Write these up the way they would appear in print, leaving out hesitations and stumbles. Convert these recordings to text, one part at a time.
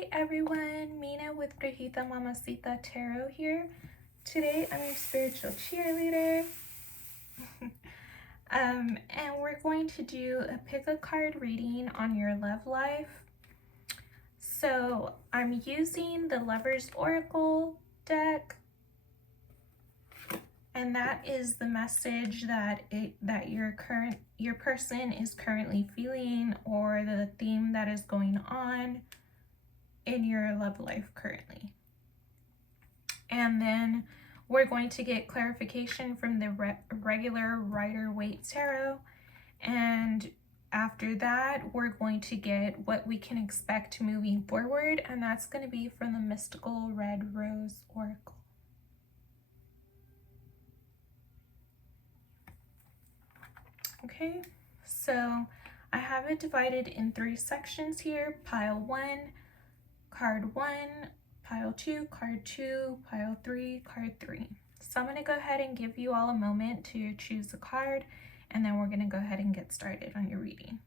Hey everyone, Mina with Brujita Mamacita Tarot here. Today I'm your spiritual cheerleader. And we're going to do a pick a card reading on your love life. So I'm using the Lover's Oracle deck, and that is the message that your person is currently feeling, or the theme that is going on in your love life currently. And then we're going to get clarification from the regular Rider-Waite Tarot, and after that we're going to get what we can expect moving forward, and that's going to be from the Mystical Red Rose Oracle. Okay, so I have it divided in 3 sections here: pile 1, card 1, pile 2, card 2, pile 3, card 3. So I'm going to go ahead and give you all a moment to choose a card, and then we're going to go ahead and get started on your reading.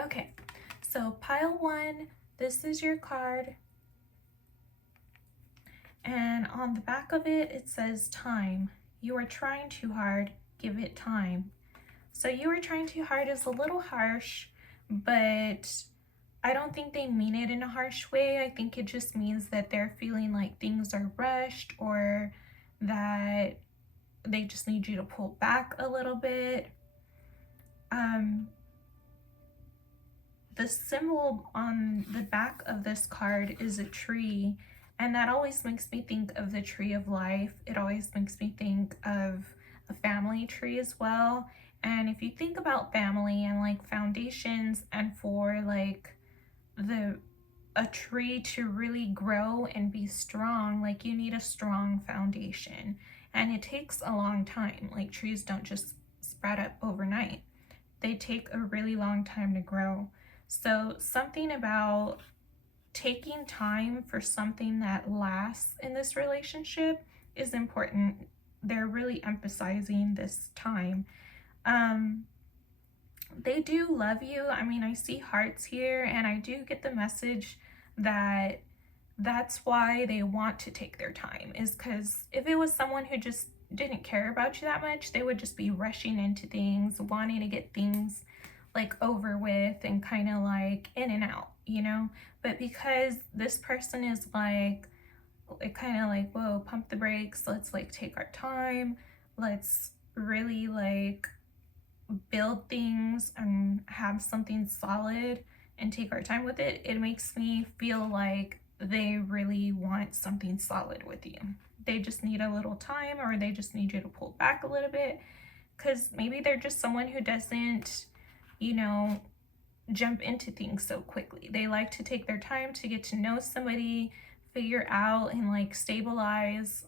Okay, so pile 1, this is your card, and on the back of it, it says time. You are trying too hard, give it time. So you are trying too hard is a little harsh, but I don't think they mean it in a harsh way. I think it just means that they're feeling like things are rushed, or that they just need you to pull back a little bit. The symbol on the back of this card is a tree, and that always makes me think of the tree of life. It always makes me think of a family tree as well. And if you think about family and like foundations, and for like a tree to really grow and be strong, like you need a strong foundation, and it takes a long time. Like trees don't just sprout up overnight. They take a really long time to grow. So something about taking time for something that lasts in this relationship is important. They're really emphasizing this time. They do love you. I mean, I see hearts here, and I do get the message that that's why they want to take their time, is because if it was someone who just didn't care about you that much, they would just be rushing into things, wanting to get things like over with and kind of like in and out, you know? But because this person is like kind of like, whoa, pump the brakes, let's like take our time, let's really like build things and have something solid and take our time with it, it makes me feel like they really want something solid with you. They just need a little time, or they just need you to pull back a little bit, because maybe they're just someone who doesn't, you know, jump into things so quickly. They like to take their time to get to know somebody, figure out and like stabilize,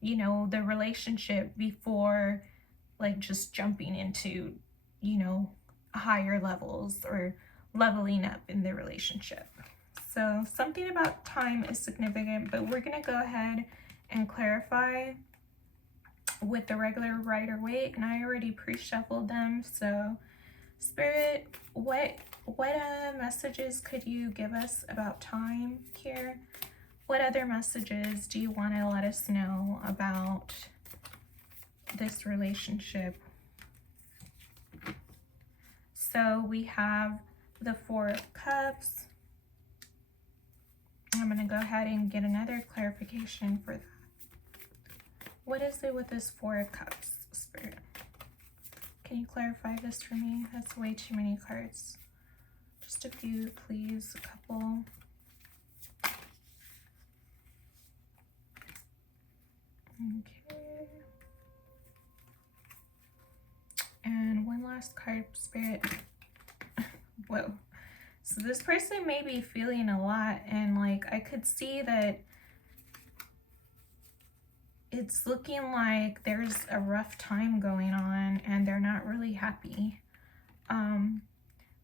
you know, the relationship before like just jumping into, you know, higher levels or leveling up in the relationship. So something about time is significant, but we're going to go ahead and clarify with the regular Rider-Waite, and I already pre-shuffled them. So Spirit, what messages could you give us about time here? What other messages do you want to let us know about this relationship? So we have the 4 of Cups. I'm going to go ahead and get another clarification for that. What is it with this 4 of Cups, Spirit? Can you clarify this for me? That's way too many cards. Just a few, please. A couple. Okay. And one last card, Spirit. Whoa. So this person may be feeling a lot, and like I could see that it's looking like there's a rough time going on and they're not really happy.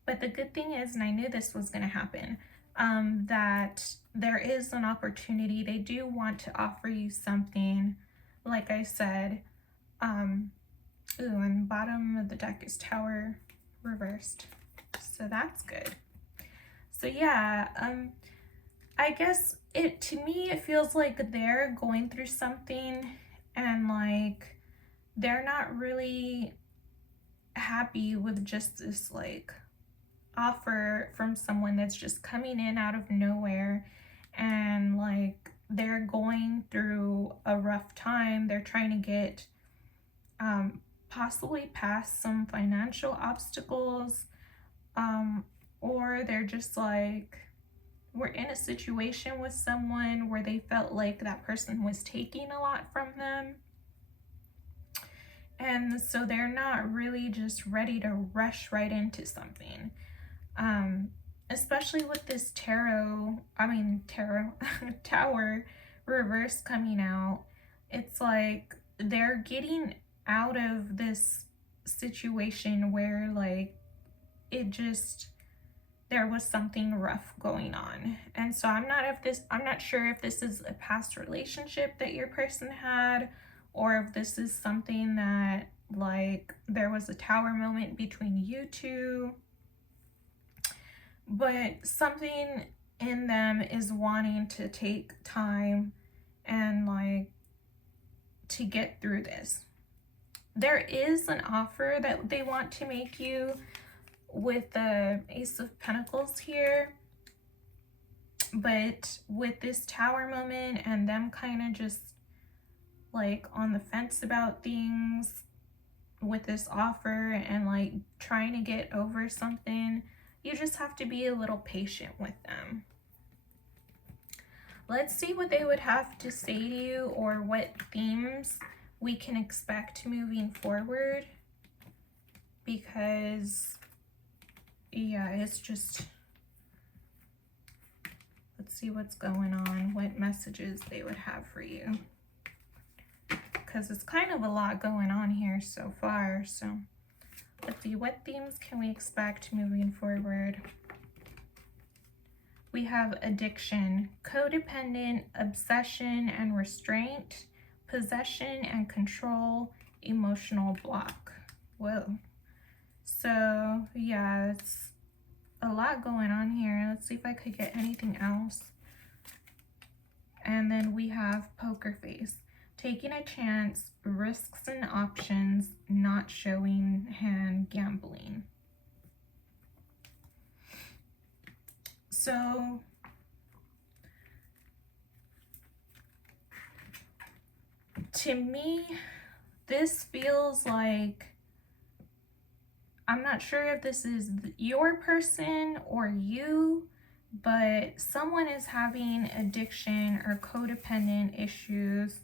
But the good thing is, and I knew this was going to happen, that there is an opportunity. They do want to offer you something like I said. Ooh, and bottom of the deck is Tower reversed, so that's good. So yeah, I guess to me it feels like they're going through something, and like they're not really happy with just this like offer from someone that's just coming in out of nowhere, and like they're going through a rough time. They're trying to get possibly past some financial obstacles, or they're just like, were in a situation with someone where they felt like that person was taking a lot from them. And so they're not really just ready to rush right into something. Especially with this tower reverse coming out. It's like they're getting out of this situation where like it just, there was something rough going on. And so I'm not sure if this is a past relationship that your person had, or if this is something that like there was a tower moment between you two. But something in them is wanting to take time and like to get through this. There is an offer that they want to make you with the Ace of Pentacles here, but with this tower moment and them kind of just like on the fence about things with this offer and like trying to get over something, you just have to be a little patient with them. Let's see what they would have to say to you, or what themes we can expect moving forward, because yeah, it's just, let's see what's going on, what messages they would have for you, because it's kind of a lot going on here so far. So let's see, what themes can we expect moving forward? We have addiction, codependent, obsession and restraint, possession and control, emotional block. Whoa. So yeah, it's a lot going on here. Let's see if I could get anything else. And then we have poker face, taking a chance, risks and options, not showing hand, gambling. So to me, this feels like, I'm not sure if this is your person or you, but someone is having addiction or codependent issues.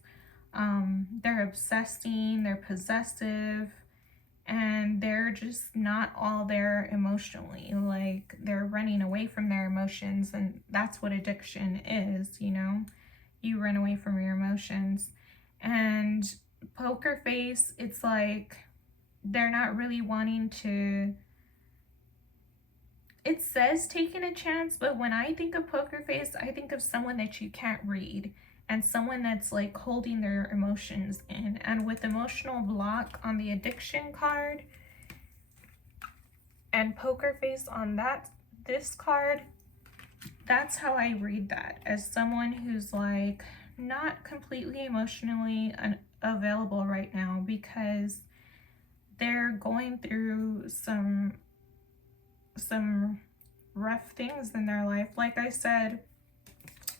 They're obsessing, they're possessive, and they're just not all there emotionally. Like they're running away from their emotions, and that's what addiction is, you know? You run away from your emotions. And poker face, it's like they're not really wanting to, it says taking a chance, but when I think of poker face, I think of someone that you can't read, and someone that's like holding their emotions in. And with emotional block on the addiction card and poker face on this card, that's how I read that, as someone who's like not completely emotionally available right now, because they're going through some rough things in their life. Like I said,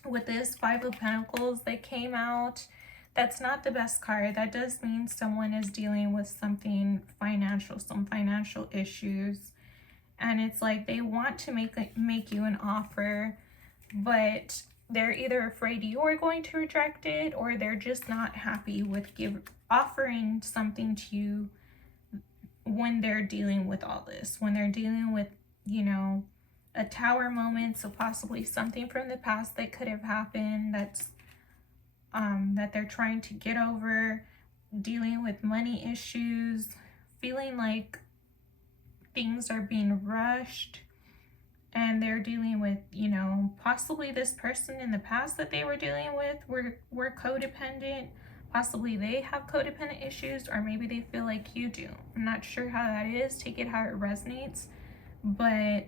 with this Five of Pentacles that came out, that's not the best card. That does mean someone is dealing with something financial, some financial issues. And it's like they want to make you an offer, but they're either afraid you're going to reject it, or they're just not happy with offering something to you when they're dealing with all this, when they're dealing with, you know, a tower moment. So possibly something from the past that could have happened that's that they're trying to get over, dealing with money issues, feeling like things are being rushed, and they're dealing with, you know, possibly this person in the past that they were dealing with were codependent, Possibly they have codependent issues, or maybe they feel like you do. I'm not sure how that is. Take it how it resonates. But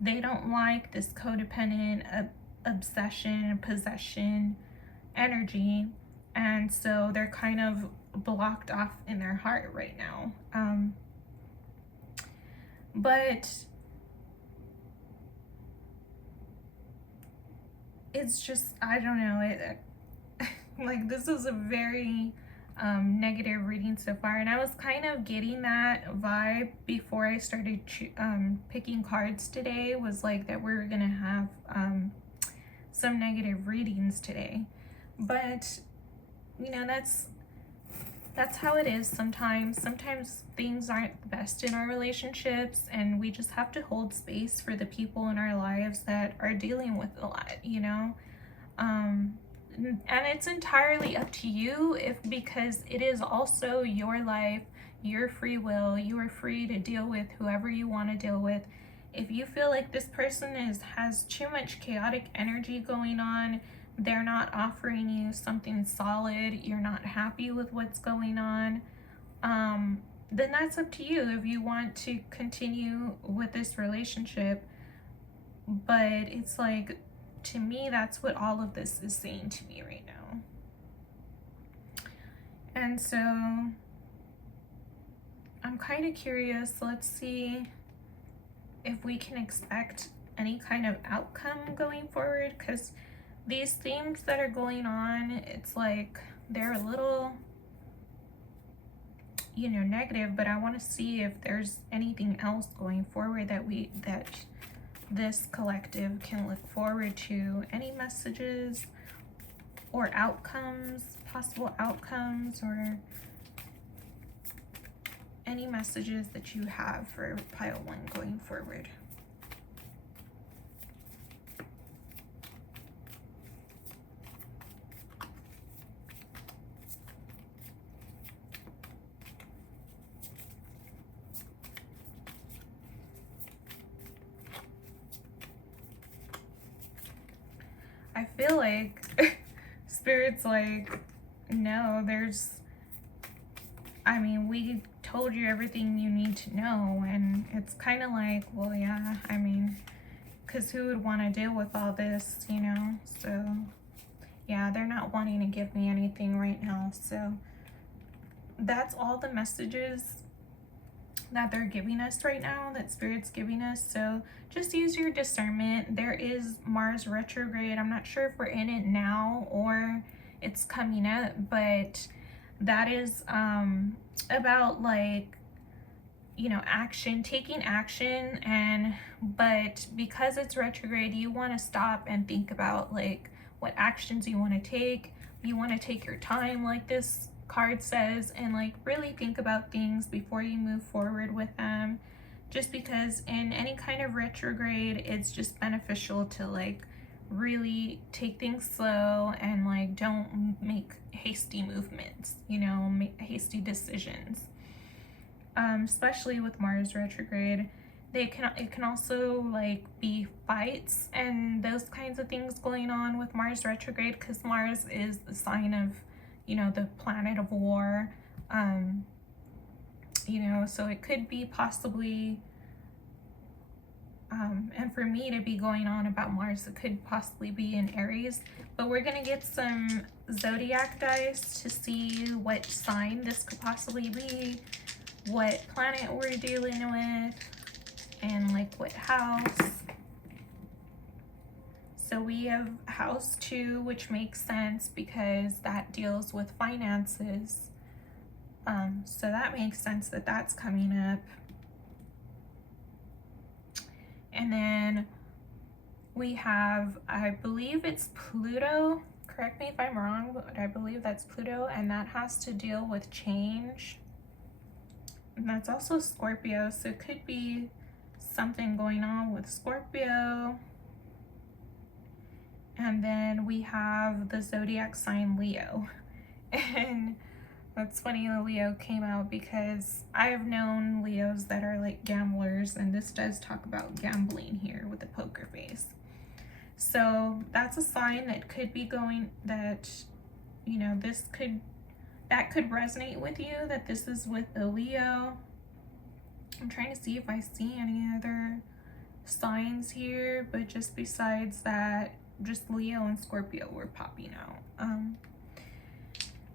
they don't like this codependent obsession, possession energy. And so they're kind of blocked off in their heart right now. But it's just, I don't know, like, this is a very negative reading so far, and I was kind of getting that vibe before I started picking cards today, was like that we're gonna have some negative readings today. But you know, that's how it is sometimes. Sometimes things aren't the best in our relationships, and we just have to hold space for the people in our lives that are dealing with a lot, you know. And it's entirely up to you, because it is also your life, your free will. You are free to deal with whoever you want to deal with. If you feel like this person has too much chaotic energy going on, they're not offering you something solid, you're not happy with what's going on, then that's up to you if you want to continue with this relationship. But it's like, to me, that's what all of this is saying to me right now. And so I'm kind of curious. Let's see if we can expect any kind of outcome going forward, because these themes that are going on, it's like they're a little, you know, negative, but I want to see if there's anything else going forward that this collective can look forward to. Any messages or outcomes, possible outcomes, or any messages that you have for pile 1 going forward. I feel like Spirit's like, no, we told you everything you need to know. And it's kind of like, well, yeah, because who would want to deal with all this, you know? So yeah, they're not wanting to give me anything right now. So that's all the messages that they're giving us right now, that Spirit's giving us. So just use your discernment. There is Mars retrograde. I'm not sure if we're in it now or it's coming up, but that is about, like, you know, action, taking action. But because it's retrograde, you want to stop and think about, like, what actions you want to take. You want to take your time, like this card says, and like really think about things before you move forward with them. Just because in any kind of retrograde, it's just beneficial to like really take things slow and like don't make hasty movements, you know, make hasty decisions. Especially with Mars retrograde, it can also like be fights and those kinds of things going on with Mars retrograde, because Mars is the sign of, you know, the planet of war. You know, so it could be possibly, and for me to be going on about Mars, it could possibly be in Aries. But we're gonna get some zodiac dice to see what sign this could possibly be, what planet we're dealing with, and like what house. So we have house 2, which makes sense because that deals with finances. So that makes sense that that's coming up. And then we have, I believe it's Pluto. Correct me if I'm wrong, but I believe that's Pluto, and that has to deal with change. And that's also Scorpio, so it could be something going on with Scorpio. And then we have the zodiac sign Leo. And that's funny the Leo came out because I've known Leos that are like gamblers, and this does talk about gambling here with the poker face. So that's a sign that could be going, that, you know, this could that could resonate with you, that this is with a Leo. I'm trying to see if I see any other signs here, but just besides that, just Leo and Scorpio were popping out.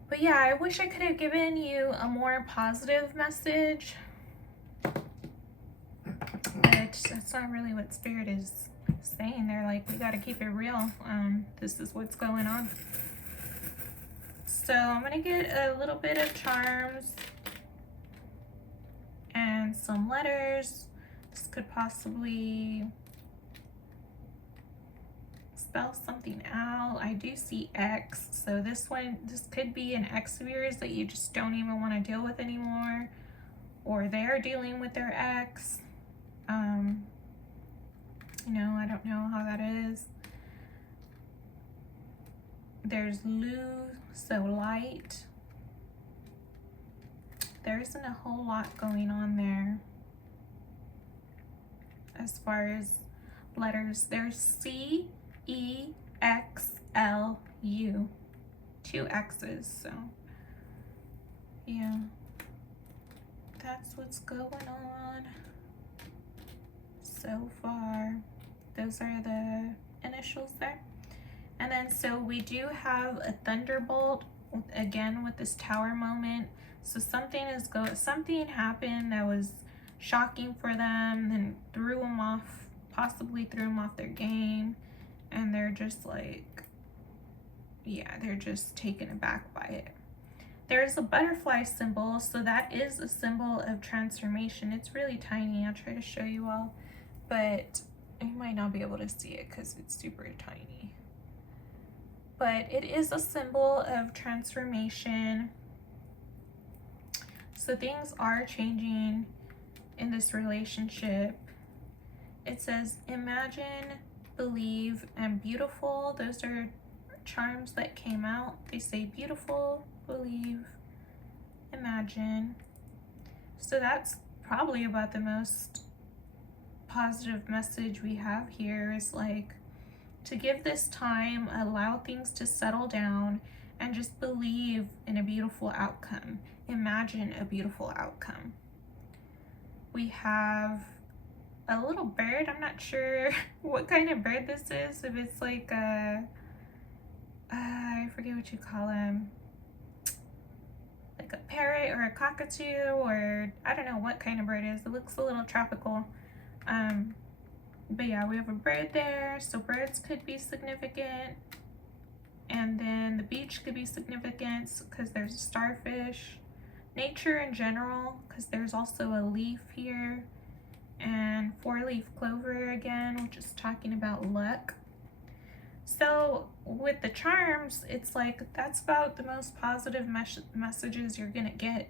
But yeah, I wish I could have given you a more positive message, but that's not really what Spirit is saying. They're like, we got to keep it real. This is what's going on. So I'm gonna get a little bit of charms and some letters. This could possibly spell something out. I do see X, so this could be an ex of yours that you just don't even want to deal with anymore, or they're dealing with their ex. You know, I don't know how that is. There's Lu, so light. There isn't a whole lot going on there as far as letters. There's C-E-X-L-U, 2 X's, so yeah, that's what's going on so far. Those are the initials there. And then so we do have a thunderbolt again with this tower moment. So something happened that was shocking for them, then threw them off, possibly threw them off their game, and they're just like, yeah, they're just taken aback by it. There's a butterfly symbol, so that is a symbol of transformation. It's really tiny. I'll try to show you all, but you might not be able to see it because it's super tiny. But it is a symbol of transformation. So things are changing in this relationship. It says imagine, believe, and beautiful. Those are charms that came out. They say beautiful, believe, imagine. So that's probably about the most positive message we have here, is like to give this time, allow things to settle down, and just believe in a beautiful outcome. Imagine a beautiful outcome. We have a little bird. I'm not sure what kind of bird this is. If it's like a, I forget what you call them, like a parrot or a cockatoo, or I don't know what kind of bird it is. It looks a little tropical. But yeah, we have a bird there, so birds could be significant. And then the beach could be significant because there's a starfish. Nature in general, because there's also a leaf here. And 4-leaf clover again, which is talking about luck. So with the charms, it's like that's about the most positive messages you're gonna get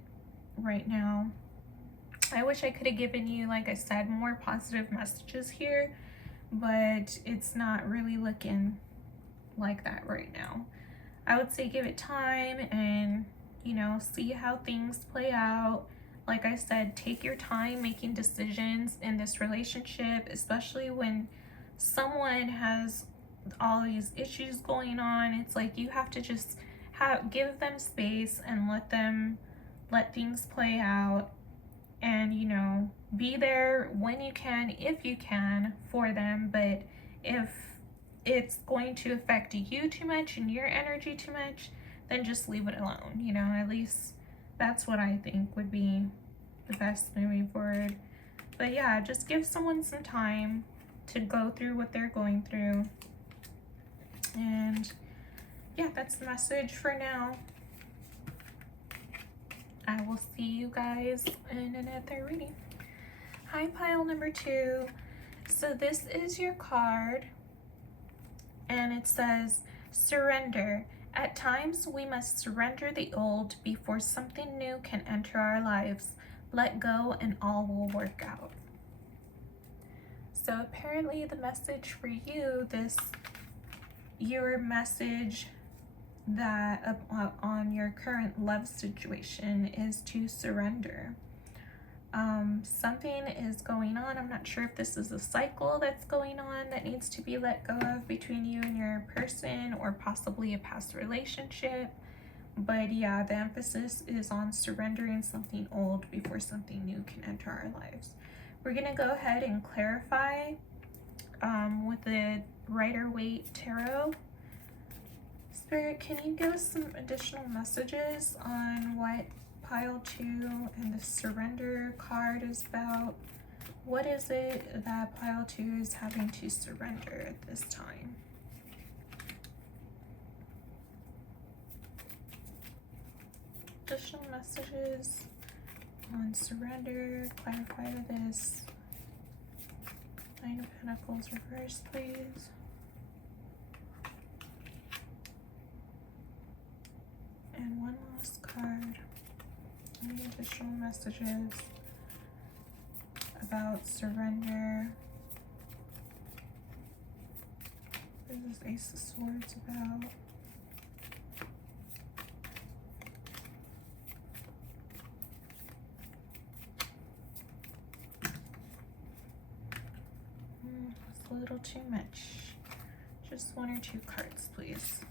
right now. I wish I could have given you, like I said, more positive messages here, but it's not really looking like that right now. I would say give it time and, you know, see how things play out. Like I said, take your time making decisions in this relationship, especially when someone has all these issues going on. It's like you have to just give them space and let things play out. And, you know, be there when you can, if you can, for them. But if it's going to affect you too much and your energy too much, then just leave it alone. You know, at least that's what I think would be the best moving forward. But yeah, just give someone some time to go through what they're going through. And yeah, that's the message for now. I will see you guys in another reading. Hi, pile number 2. So this is your card, and it says surrender. At times we must surrender the old before something new can enter our lives. Let go and all will work out. So apparently the message for you, your message that on your current love situation is to surrender. Something is going on. I'm not sure if this is a cycle that's going on that needs to be let go of between you and your person, or possibly a past relationship. But yeah, the emphasis is on surrendering something old before something new can enter our lives. We're going to go ahead and clarify with the Rider-Waite Tarot. Spirit, can you give us some additional messages on what pile 2 and the surrender card is about? What is it that pile 2 is having to surrender at this time? Additional messages on surrender. Clarify this. Nine of Pentacles reverse, please. And one last card. Any additional messages about surrender? What is this Ace of Swords about? It's a little too much. Just one or two cards, please.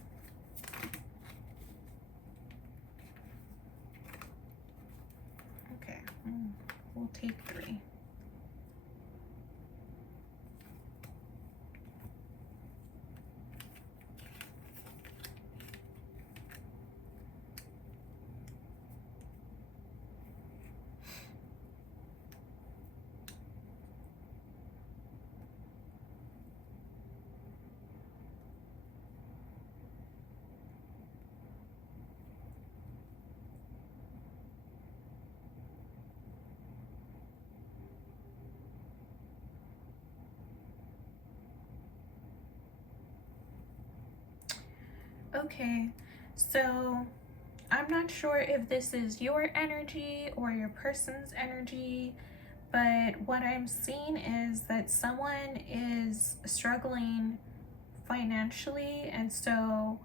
Okay, we'll take 3. Okay, so I'm not sure if this is your energy or your person's energy, but what I'm seeing is that someone is struggling financially, and so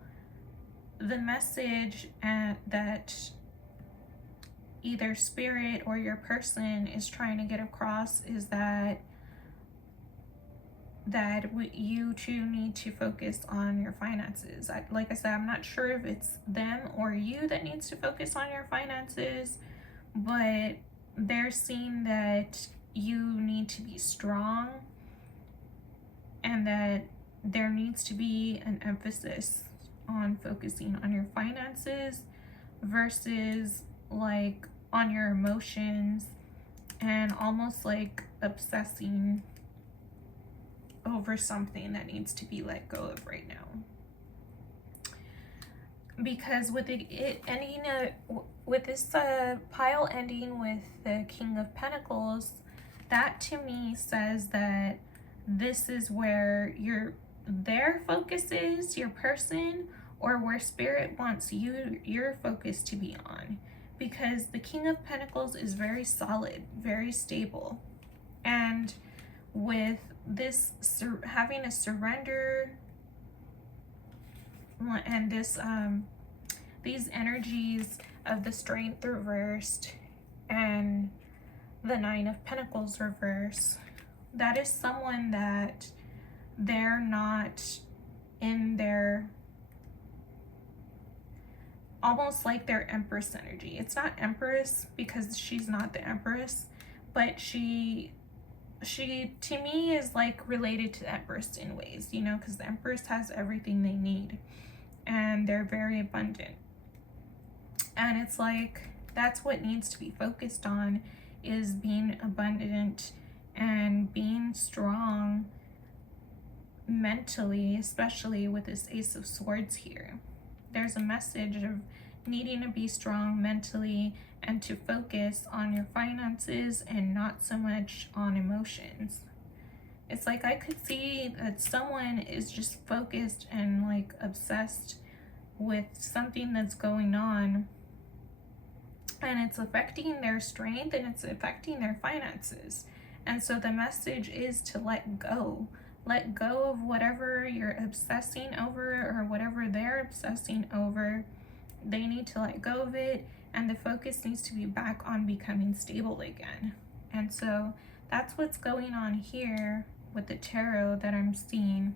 the message that either spirit or your person is trying to get across is that you too need to focus on your finances. Like I said, I'm not sure if it's them or you that needs to focus on your finances, but they're seeing that you need to be strong and that there needs to be an emphasis on focusing on your finances versus like on your emotions and almost like obsessing over something that needs to be let go of right now. Because with it ending with this pile ending with the King of Pentacles, that to me says that this is where their focus is, your person, or where spirit wants your focus to be on. Because the King of Pentacles is very solid, very stable, and with this having a surrender and this these energies of the Strength reversed and the Nine of Pentacles reversed, that is someone that they're not in their, almost like their Empress energy. It's not Empress because she's not the Empress, but she to me is like related to the Empress in ways, you know, because the Empress has everything they need and they're very abundant. And it's like that's what needs to be focused on, is being abundant and being strong mentally, especially with this Ace of Swords here. There's a message of needing to be strong mentally and to focus on your finances and not so much on emotions. It's like I could see that someone is just focused and like obsessed with something that's going on, and it's affecting their strength and it's affecting their finances. And so the message is to let go. Let go of whatever you're obsessing over or whatever they're obsessing over. They need to let go of it, and the focus needs to be back on becoming stable again. And so that's what's going on here with the tarot that I'm seeing.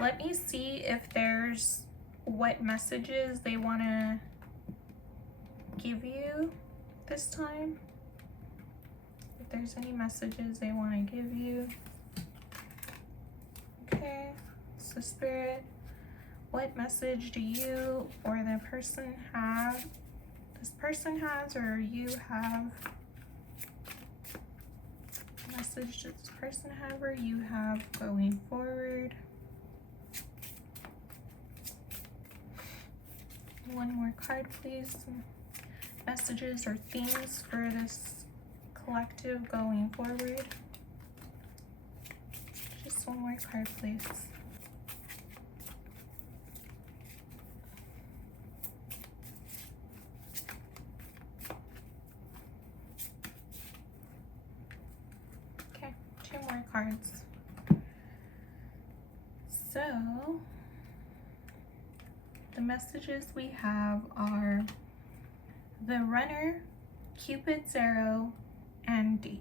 Let me see if there's what messages they want to give you this time. If there's any messages they want to give you. Okay, so Spirit, what message do you or the person have? This person has, or you have? Message does this person have, or you have, going forward? One more card, please. Messages or themes for this collective going forward. Just one more card, please. Okay, 2 more cards. So, the messages we have are the Runner, Cupid's Arrow, and Date.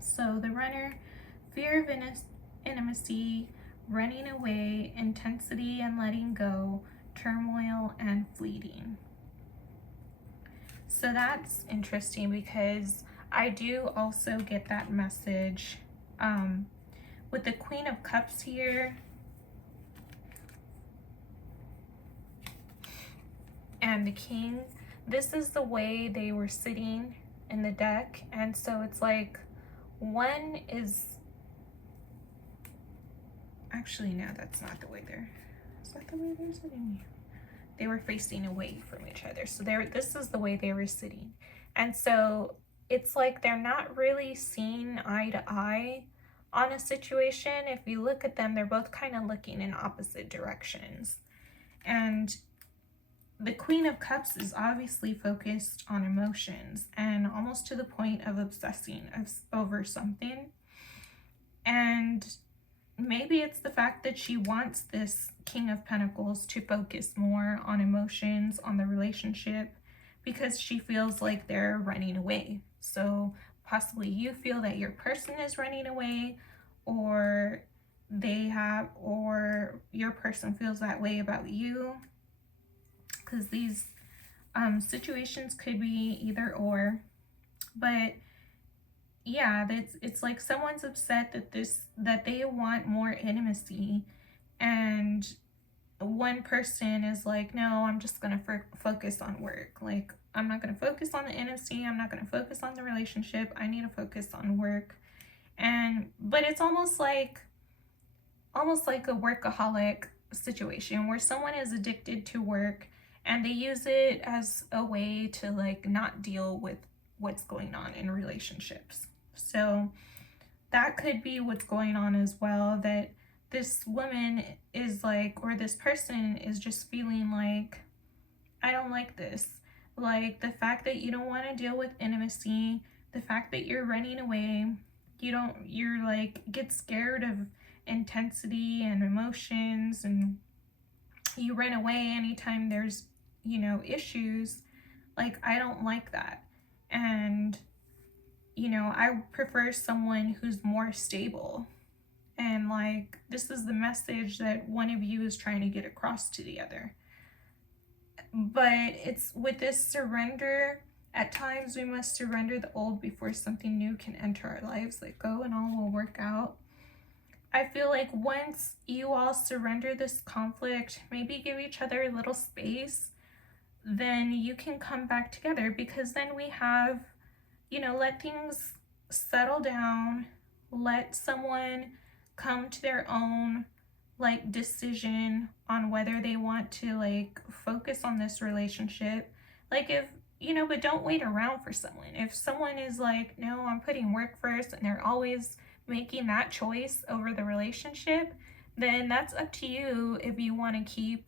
So the Runner, fear of intimacy, running away, intensity and letting go, turmoil and fleeting. So that's interesting because I do also get that message with the Queen of Cups here and the King. This is the way they were sitting in the deck, and so it's like one is actually, no, that's not the way they're, is that the way they're sitting? They were facing away from each other, so this is the way they were sitting, and so it's like they're not really seeing eye to eye on a situation. If you look at them, they're both kind of looking in opposite directions, and the Queen of Cups is obviously focused on emotions and almost to the point of obsessing over something. And maybe it's the fact that she wants this King of Pentacles to focus more on emotions, on the relationship, because she feels like they're running away. So possibly you feel that your person is running away, or or your person feels that way about you. Because these situations could be either or, but yeah, it's like someone's upset that they want more intimacy, and one person is like, no, I'm just gonna focus on work. Like, I'm not gonna focus on the intimacy, I'm not gonna focus on the relationship, I need to focus on work. But it's almost like a workaholic situation where someone is addicted to work and they use it as a way to like not deal with what's going on in relationships. So that could be what's going on as well, that this woman is like, or this person is just feeling like, I don't like this. Like the fact that you don't want to deal with intimacy, the fact that you're running away, you're like, get scared of intensity and emotions, and you run away anytime there's, issues. Like, I don't like that. And, I prefer someone who's more stable. And like, this is the message that one of you is trying to get across to the other. But it's with this surrender, at times we must surrender the old before something new can enter our lives. Let go and all will work out. I feel like once you all surrender this conflict, maybe give each other a little space, then you can come back together, because then we have, let things settle down, let someone come to their own like decision on whether they want to like focus on this relationship. Like, if but don't wait around for someone. If someone is like, no, I'm putting work first, and they're always making that choice over the relationship, then that's up to you if you want to keep,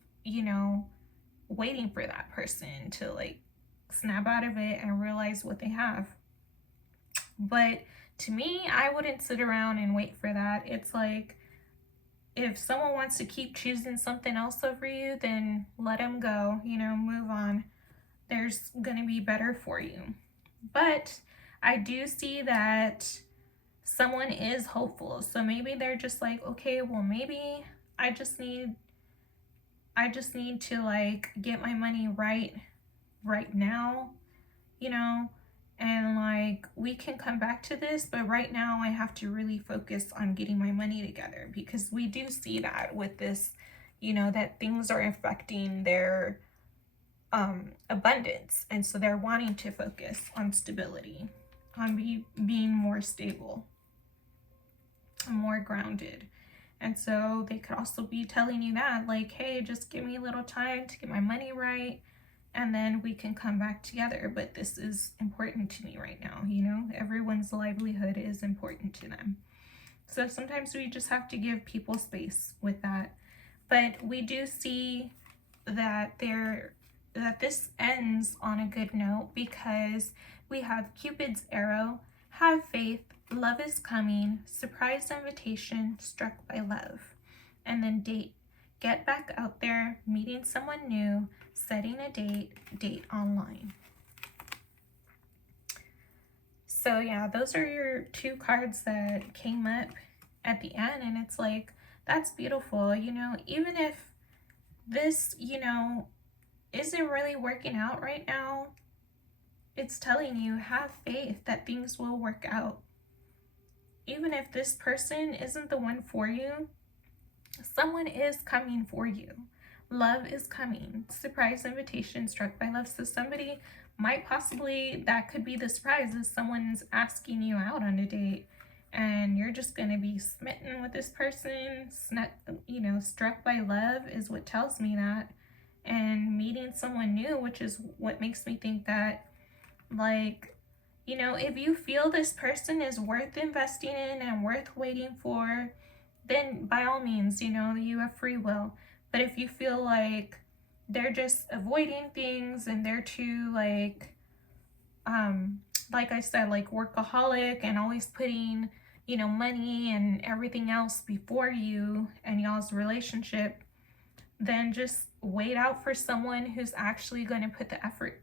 waiting for that person to like snap out of it and realize what they have. But to me, I wouldn't sit around and wait for that. It's like, if someone wants to keep choosing something else over you, then let them go, move on. There's going to be better for you. But I do see that someone is hopeful. So maybe they're just like, okay, well, maybe I just need I just need to like get my money right now, you know, and like we can come back to this, but right now I have to really focus on getting my money together, because we do see that with this, you know, that things are affecting their abundance, and so they're wanting to focus on stability, on being more stable, more grounded. And so they could also be telling you that, like, hey, just give me a little time to get my money right, and then we can come back together. But this is important to me right now, you know? Everyone's livelihood is important to them. So sometimes we just have to give people space with that. But we do see that this ends on a good note, because we have Cupid's arrow, have faith, love is coming, surprise invitation, struck by love, and then date, get back out there, meeting someone new, setting a date online. So yeah, those are your 2 cards that came up at the end, and it's like, that's beautiful, you know, even if this, you know, isn't really working out right now, it's telling you, have faith that things will work out. Even if this person isn't the one for you, someone is coming for you. Love is coming. Surprise invitation, struck by love. So somebody might possibly, that could be the surprise, is someone's asking you out on a date, and you're just going to be smitten with this person. You know, struck by love is what tells me that. And meeting someone new, which is what makes me think that, like, you know, if you feel this person is worth investing in and worth waiting for, then by all means, you know, you have free will. But if you feel like they're just avoiding things and they're too like I said, like workaholic and always putting, you know, money and everything else before you and y'all's relationship, then just wait out for someone who's actually going to put the effort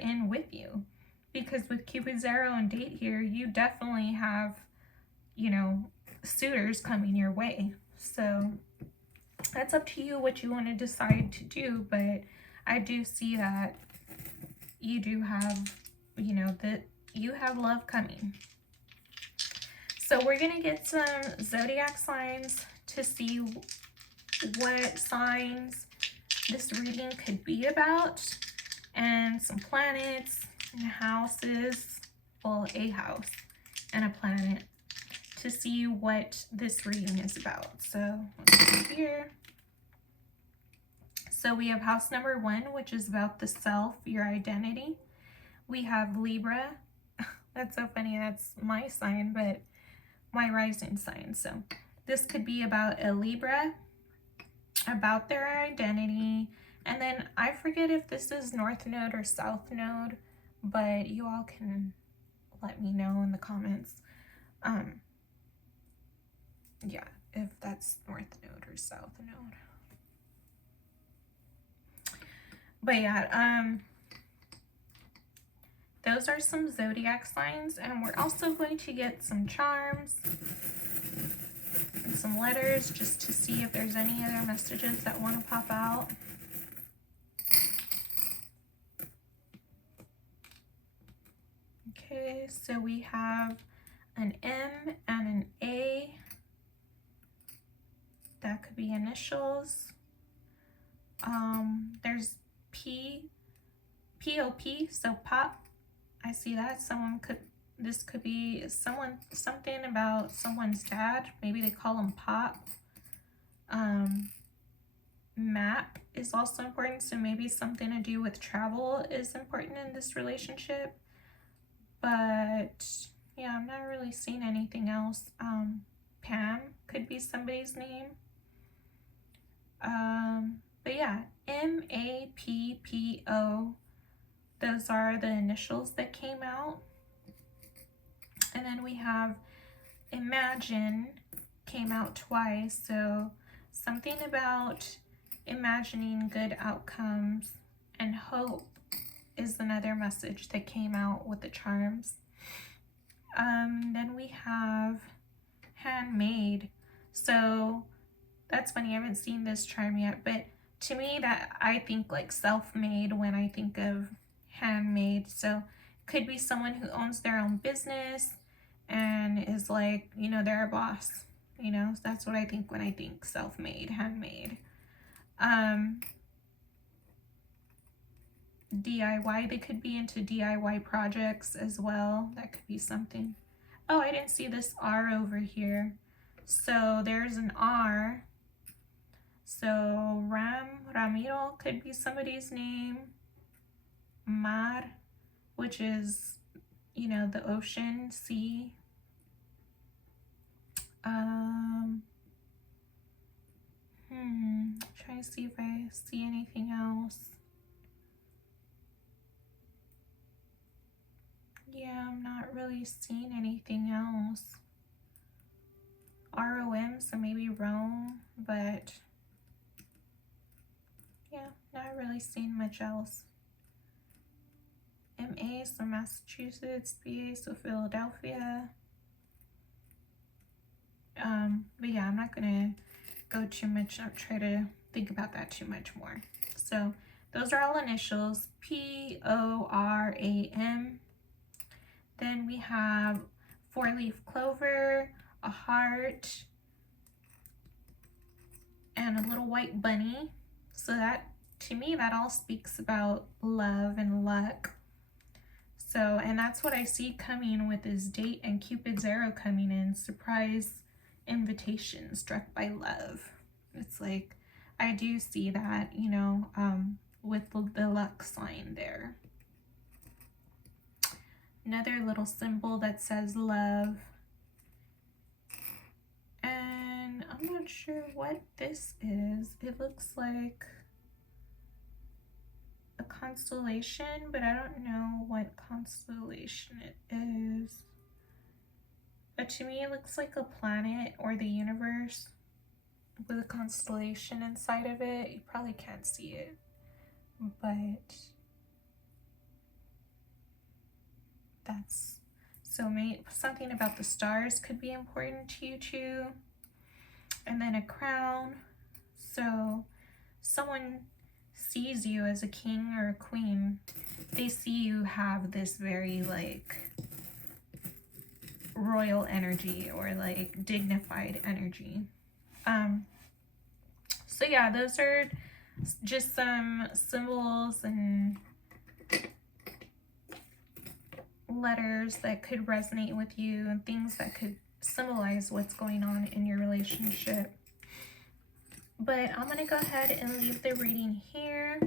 in with you. Because with Cupid's arrow and date here, you definitely have, you know, suitors coming your way. So that's up to you what you want to decide to do, but I do see that you do have, you know, that you have love coming. So we're going to get some zodiac signs to see what signs this reading could be about, and some planets and houses, well, a house and a planet, to see what this reading is about. So let's see here. So we have house number 1, which is about the self, your identity. We have Libra. That's so funny. That's my sign, but my rising sign. So this could be about a Libra, about their identity. And then I forget if this is North Node or South Node, but you all can let me know in the comments. Yeah, if that's North Node or South Node. But yeah, those are some zodiac signs, and we're also going to get some charms and some letters just to see if there's any other messages that want to pop out. Okay, so we have an M and an A. That could be initials. There's P-O-P, so pop. I see that. This could be something about someone's dad. Maybe they call him Pop. Map is also important, so maybe something to do with travel is important in this relationship. But yeah, I'm not really seeing anything else. Pam could be somebody's name. But yeah, M-A-P-P-O. Those are the initials that came out. And then we have Imagine came out twice. So something about imagining good outcomes, and hope is another message that came out with the charms. Then we have Handmade. So that's funny, I haven't seen this charm yet, but to me, that I think like self-made when I think of handmade. So could be someone who owns their own business and is like, you know, they're a boss. You know, that's what I think when I think self-made, handmade. DIY, they could be into DIY projects as well. That could be something. Oh, I didn't see this R over here. So there's an R. So Ramiro could be somebody's name. Mar, which is, you know, the ocean, sea. Trying to see if I see anything else. Yeah, I'm not really seeing anything else. ROM, so maybe Rome, but yeah, not really seeing much else. MA, so Massachusetts. BA, so Philadelphia. But yeah, I'm not gonna go too much. I'll try to think about that too much more. So those are all initials, PORAM. Then we have 4-leaf clover, a heart, and a little white bunny. So that, to me, that all speaks about love and luck. So, and that's what I see coming with this date and Cupid's arrow coming in. Surprise invitation struck by love. It's like, I do see that, you know, with the luck sign there. Another little symbol that says love. And I'm not sure what this is. It looks like a constellation, but I don't know what constellation it is. But to me, it looks like a planet or the universe with a constellation inside of it. You probably can't see it, but that's, so maybe something about the stars could be important to you too. And then a crown. So someone sees you as a king or a queen. They see you have this very like royal energy or like dignified energy. So yeah, those are just some symbols and letters that could resonate with you and things that could symbolize what's going on in your relationship. But I'm gonna go ahead and leave the reading here.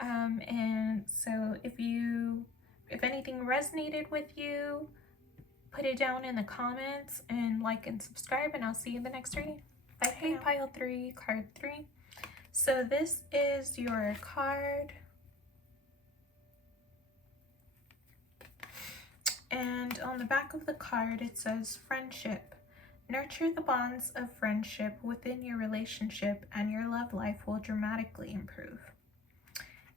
And so if anything resonated with you, put it down in the comments and like and subscribe, and I'll see you in the next reading. Bye. Hey, pile 3, card 3. So this is your card. And on the back of the card, it says friendship. Nurture the bonds of friendship within your relationship and your love life will dramatically improve.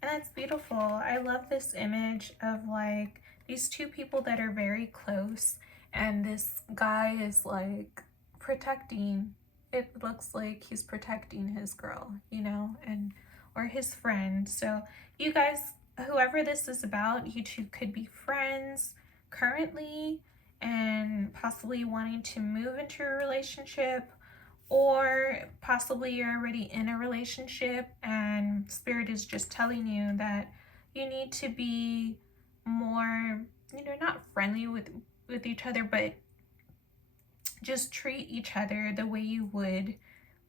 And that's beautiful. I love this image of like these two people that are very close, and this guy is like protecting, it looks like he's protecting his girl, you know, and or his friend. So you guys, whoever this is about, you two could be friends currently and possibly wanting to move into a relationship, or possibly you're already in a relationship and spirit is just telling you that you need to be more, you know, not friendly with each other, but just treat each other the way you would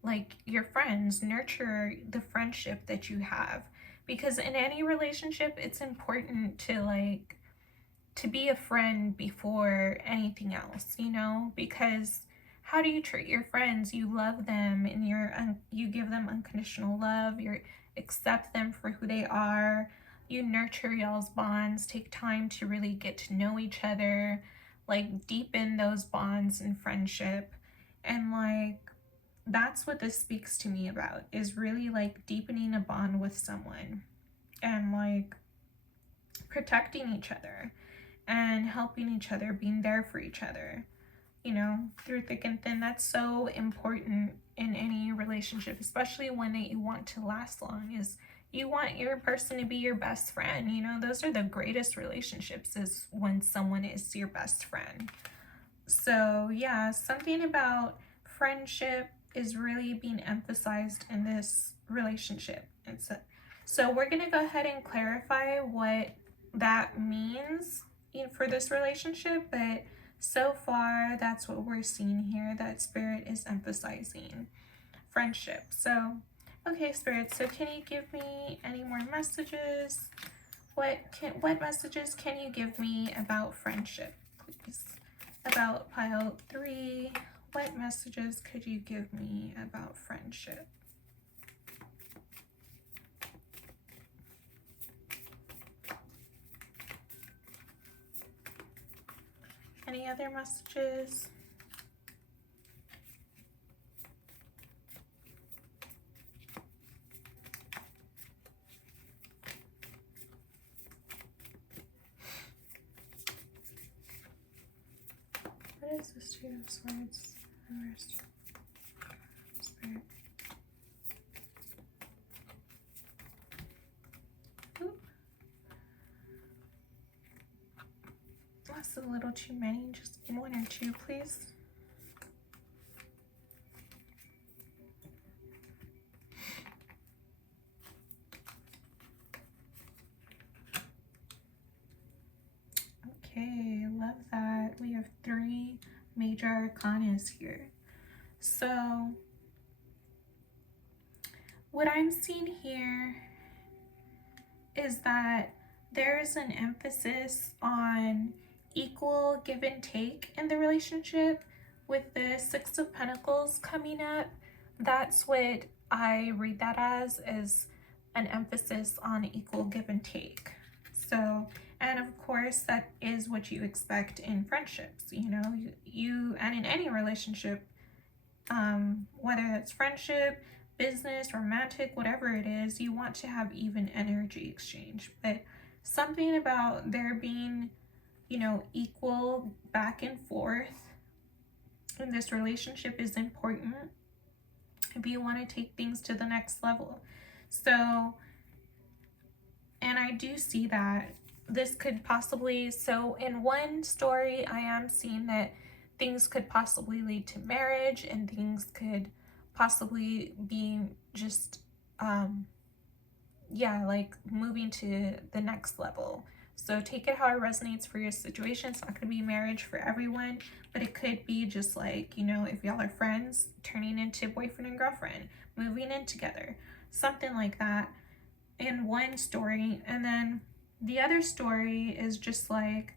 like your friends. Nurture the friendship that you have, because in any relationship it's important to be a friend before anything else, you know, because how do you treat your friends? You love them and you give them unconditional love, you accept them for who they are, you nurture y'all's bonds, take time to really get to know each other, like deepen those bonds and friendship. And like that's what this speaks to me about, is really like deepening a bond with someone and like protecting each other and helping each other, being there for each other. you know, through thick and thin. That's so important in any relationship, especially one that you want to last long, is you want your person to be your best friend. You know, those are the greatest relationships, is when someone is your best friend. So yeah, something about friendship is really being emphasized in this relationship. And so we're going to go ahead and clarify what that means for this relationship, but so far that's what we're seeing here, that Spirit is emphasizing friendship. So okay, Spirit, so can you give me any more messages? What messages can you give me about friendship, please? About pile 3, what messages could you give me about friendship? Any other messages? What is this Two of Swords? Spirit. Oop. That's a little too many. Just 1 or 2, please. Okay, love that. We have 3 major arcanas here. So what I'm seeing here is that there's an emphasis on equal give and take in the relationship. With the 6 of Pentacles coming up, that's what I read that as an emphasis on equal give and take. So, and of course, that is what you expect in friendships. You know, you and in any relationship, whether that's friendship, business, romantic, whatever it is, you want to have even energy exchange. But something about there being, you know, equal back and forth in this relationship is important if you want to take things to the next level. So, and I do see that this could possibly, so in one story, I am seeing that things could possibly lead to marriage, and things could possibly be just, yeah, like moving to the next level. So take it how it resonates for your situation. It's not going to be marriage for everyone, but it could be just like, you know, if y'all are friends, turning into boyfriend and girlfriend, moving in together, something like that in one story. And then the other story is just like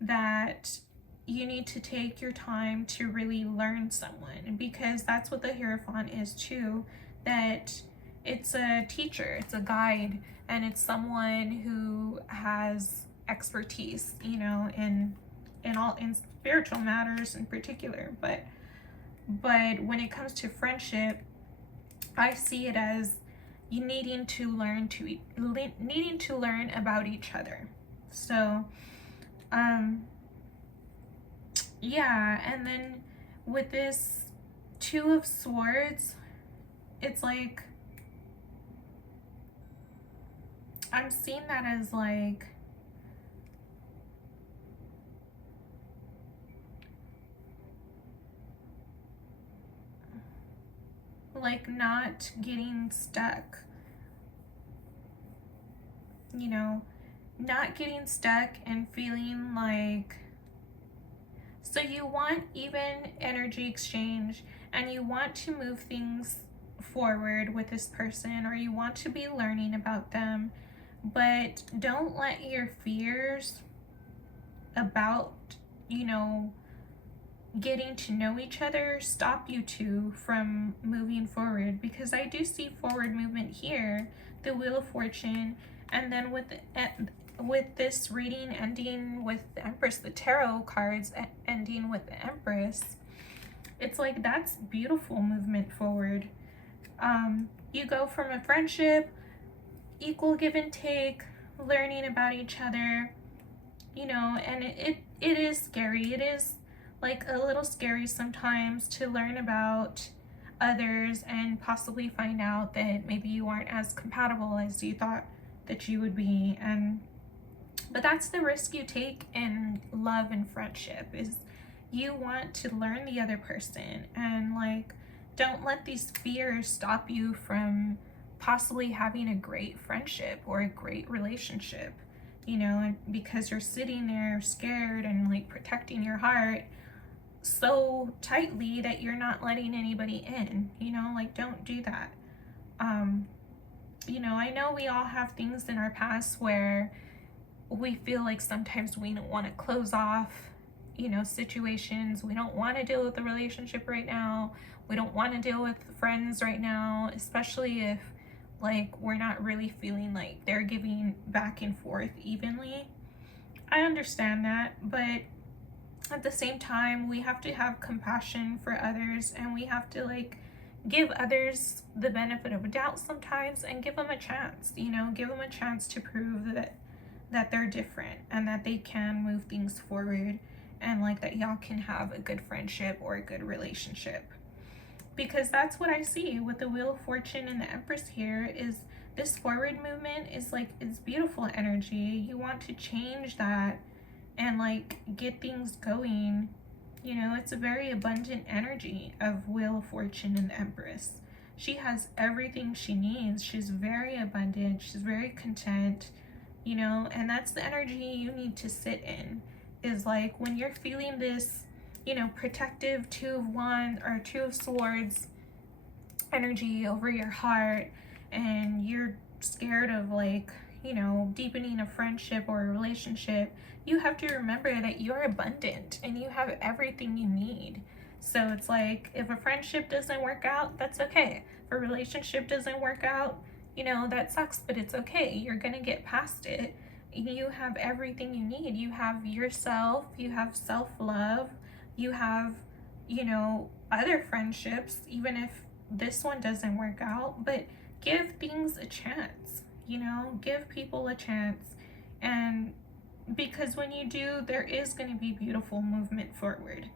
that you need to take your time to really learn someone, because that's what the Hierophant is too, that it's a teacher, it's a guide, and it's someone who has expertise, you know, in spiritual matters in particular. But when it comes to friendship, I see it as you needing to learn about each other. So yeah, and then with this 2 of Swords, it's like I'm seeing that as like not getting stuck, you know, not getting stuck and feeling like, so you want even energy exchange and you want to move things forward with this person, or you want to be learning about them, but don't let your fears about, you know, getting to know each other stop you two from moving forward, because I do see forward movement here, the Wheel of Fortune, and then with this reading ending with the Empress, the tarot cards ending with the Empress, it's like that's beautiful movement forward. You go from a friendship, equal give and take, learning about each other, you know, and it is scary. It is like a little scary sometimes to learn about others and possibly find out that maybe you aren't as compatible as you thought that you would be. And but that's the risk you take in love and friendship, is you want to learn the other person, and like, don't let these fears stop you from possibly having a great friendship or a great relationship, you know, and because you're sitting there scared and like protecting your heart so tightly that you're not letting anybody in, you know, like, don't do that. um you know, I know we all have things in our past where we feel like sometimes we don't want to close off, you know, situations. We don't want to deal with the relationship right now. We don't want to deal with friends right now, especially if like we're not really feeling like they're giving back and forth evenly. I understand that, but at the same time, we have to have compassion for others, and we have to like give others the benefit of a doubt sometimes and give them a chance, you know, give them a chance to prove that they're different and that they can move things forward, and like that y'all can have a good friendship or a good relationship. Because that's what I see with the Wheel of Fortune and the Empress here, is this forward movement is like, it's beautiful energy. You want to change that and like get things going. You know, it's a very abundant energy of Wheel of Fortune and the Empress. She has everything she needs. She's very abundant. She's very content, you know, and that's the energy you need to sit in, is like when you're feeling this, you know, protective Two of Wands or Two of Swords energy over your heart, and you're scared of like, you know, deepening a friendship or a relationship, you have to remember that you're abundant and you have everything you need. So it's like, if a friendship doesn't work out, that's okay. If a relationship doesn't work out, you know, that sucks, but it's okay. You're gonna get past it. You have everything you need. You have yourself, you have self-love, you have, you know, other friendships, even if this one doesn't work out. But give things a chance, you know, give people a chance. And because when you do, there is going to be beautiful movement forward.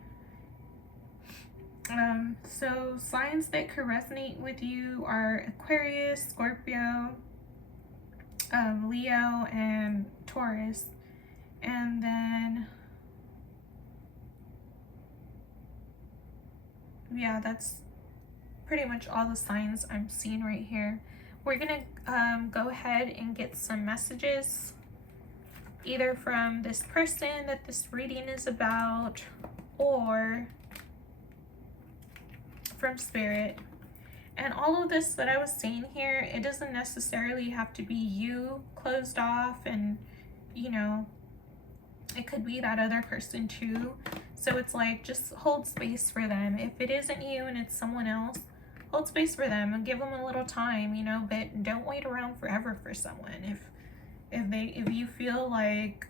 So signs that could resonate with you are Aquarius, Scorpio, Leo, and Taurus. And then, yeah, that's pretty much all the signs I'm seeing right here. We're gonna go ahead and get some messages, either from this person that this reading is about, or from Spirit. And all of this that I was saying here, it doesn't necessarily have to be you closed off, and you know, it could be that other person too. So it's like, just hold space for them. If it isn't you and it's someone else, hold space for them and give them a little time, you know, but don't wait around forever for someone. If you feel like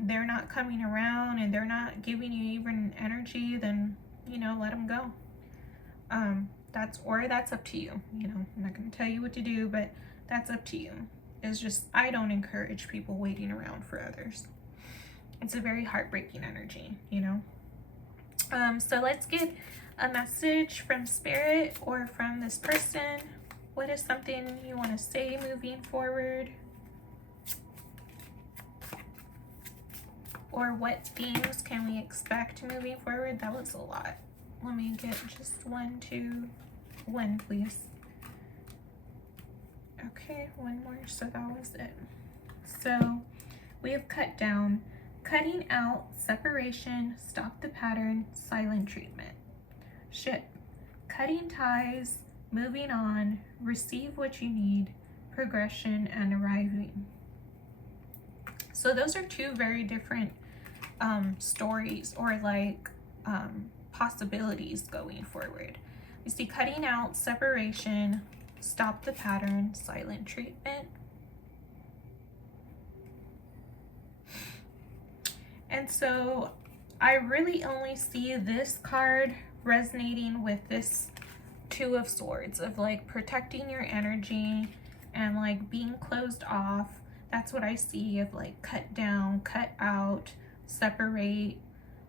they're not coming around and they're not giving you even energy, then, you know, let them go. That's up to you. You know, I'm not going to tell you what to do, but that's up to you. It's just, I don't encourage people waiting around for others. It's a very heartbreaking energy, you know. So let's get a message from Spirit or from this person. What is something you want to say moving forward? Or what themes can we expect moving forward? That was a lot. Let me get just one, two, one, please. Okay, one more. So that was it. So we have cut down, cutting out, separation, stop the pattern, silent treatment. Ship, cutting ties, moving on, receive what you need, progression, and arriving. So those are two very different stories, or like possibilities going forward. You see cutting out, separation, stop the pattern, silent treatment. And so I really only see this card resonating with this Two of Swords, of like protecting your energy and like being closed off. That's what I see, of like cut down, cut out, separate,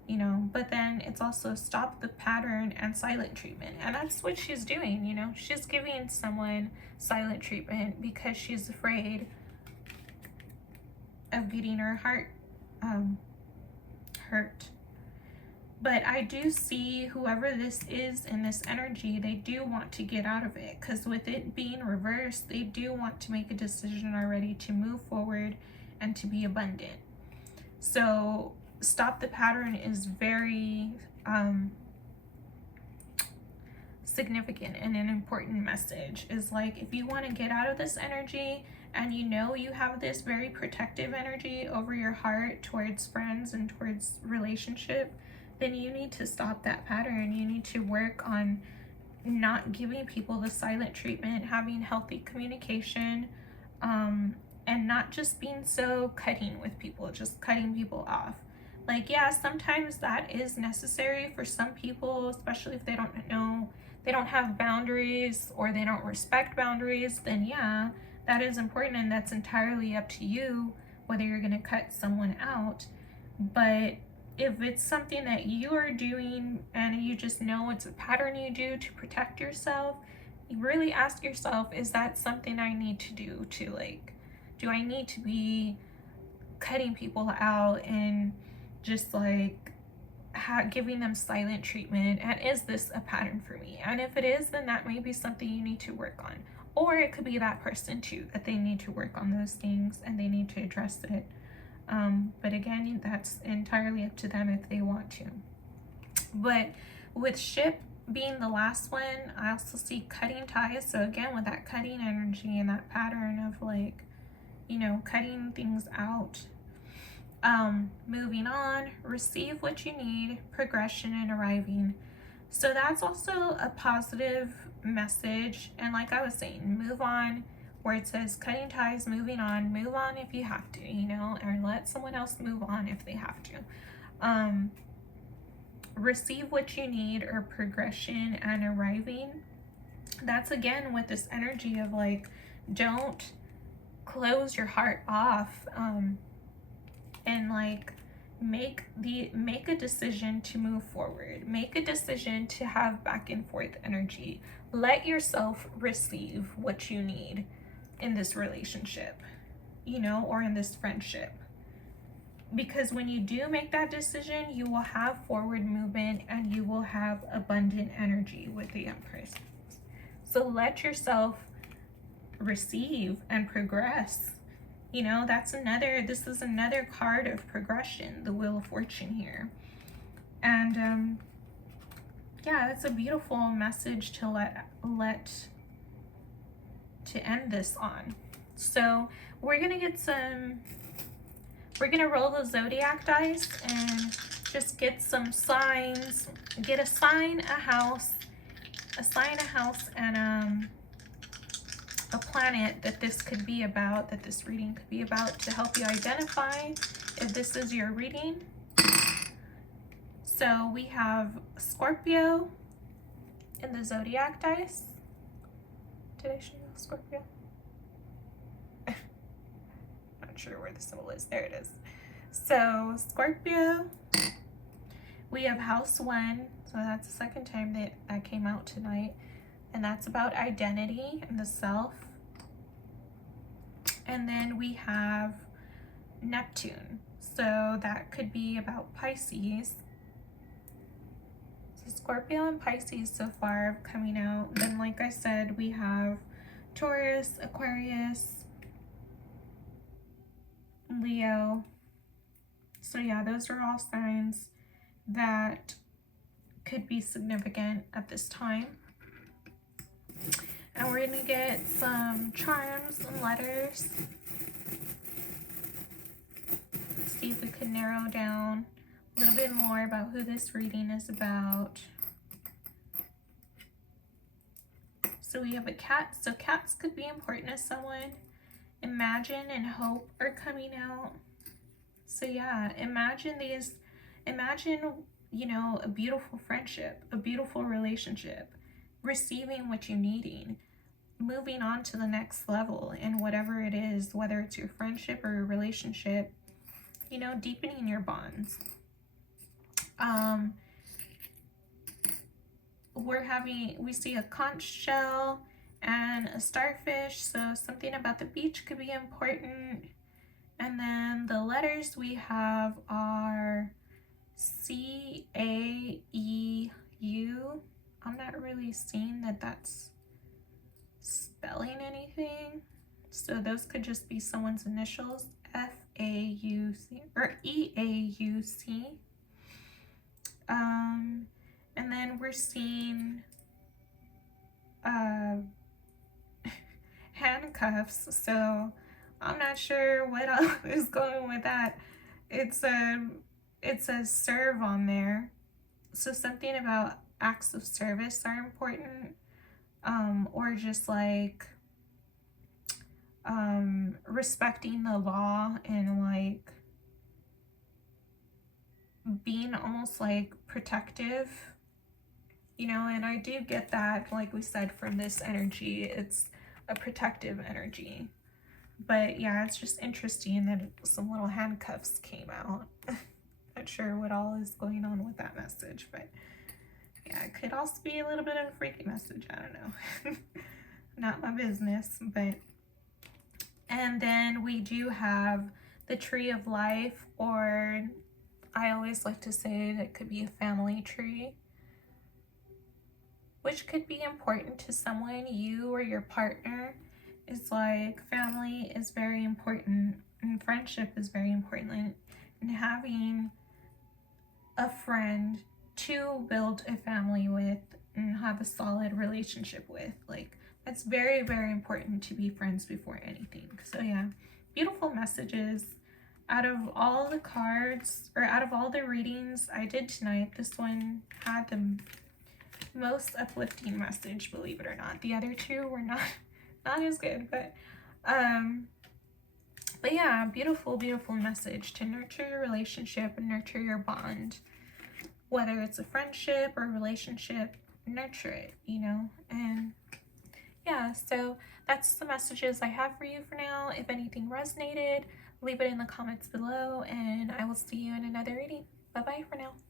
you know. But then it's also stop the pattern and silent treatment. And that's what she's doing, you know. She's giving someone silent treatment because she's afraid of getting her heart hurt. But I do see whoever this is in this energy, they do want to get out of it, because with it being reversed, they do want to make a decision already to move forward and to be abundant. So stop the pattern is very significant and an important message. Is like, if you want to get out of this energy and you know you have this very protective energy over your heart towards friends and towards relationship, then you need to stop that pattern. You need to work on not giving people the silent treatment, having healthy communication, and not just being so cutting with people, just cutting people off. Like, yeah, sometimes that is necessary for some people, especially if they don't know, they don't have boundaries or they don't respect boundaries, then yeah, that is important, and that's entirely up to you whether you're going to cut someone out. But if it's something that you are doing and you just know it's a pattern you do to protect yourself, you really ask yourself, is that something I need to do to, like, do I need to be cutting people out and just like giving them silent treatment? And is this a pattern for me? And if it is, then that may be something you need to work on. Or it could be that person too, that they need to work on those things and they need to address it. But again, that's entirely up to them if they want to. But with ship being the last one, I also see cutting ties. So again, with that cutting energy and that pattern of, like, you know, cutting things out. Moving on, receive what you need, progression and arriving. So that's also a positive message. And like I was saying, move on, where it says cutting ties, moving on, move on if you have to, you know, or let someone else move on if they have to. Receive what you need, or progression and arriving. That's again with this energy of, like, don't close your heart off, and like make a decision to move forward, make a decision to have back and forth energy. Let yourself receive what you need in this relationship, you know, or in this friendship. Because when you do make that decision, you will have forward movement and you will have abundant energy with the Empress. So let yourself receive and progress. You know, this is another card of progression, the Wheel of Fortune here. And yeah, it's a beautiful message to end this on. So we're gonna roll the zodiac dice and just get some signs, get a sign, a house, and a planet that this could be about, that this reading could be about, to help you identify if this is your reading. So we have Scorpio in the zodiac dice. Did I show you Scorpio? Not sure where the symbol is. There it is. So Scorpio, we have house 1. So that's the second time that came out tonight. And that's about identity and the self. And then we have Neptune. So that could be about Pisces. So Scorpio and Pisces so far coming out. Then, like I said, we have Taurus, Aquarius, Leo. So yeah, those are all signs that could be significant at this time. And we're going to get some charms and letters. Let's see if we can narrow down a little bit more about who this reading is about. So we have a cat. So cats could be important to someone. Imagine and hope are coming out. So yeah, imagine, you know, a beautiful friendship, a beautiful relationship, receiving what you're needing, moving on to the next level in whatever it is, whether it's your friendship or a relationship, you know, deepening your bonds. Um, we see a conch shell and a starfish, so something about the beach could be important. And then the letters we have are C-A-E-U. I'm not really seeing that that's spelling anything, so those could just be someone's initials, F-A-U-C or E-A-U-C. And then we're seeing handcuffs, so I'm not sure what else is going with that. It says serve on there, so something about acts of service are important, or just like respecting the law and like being almost like protective, you know. And I do get that, like we said, from this energy, it's a protective energy. But yeah, it's just interesting that some little handcuffs came out. Not sure what all is going on with that message, but yeah, it could also be a little bit of a freaky message. I don't know. Not my business, but. And then we do have the tree of life, or I always like to say that it could be a family tree, which could be important to someone, you or your partner. It's like family is very important, and friendship is very important, and having a friend to build a family with and have a solid relationship with, like, that's very, very important to be friends before anything. So yeah, beautiful messages. Out of all the cards, or out of all the readings I did tonight, this one had the most uplifting message, believe it or not. The other two were not as good, but yeah, beautiful, beautiful message to nurture your relationship and nurture your bond. Whether it's a friendship or a relationship, nurture it, you know. And yeah, so that's the messages I have for you for now. If anything resonated, leave it in the comments below, and I will see you in another reading. Bye bye for now.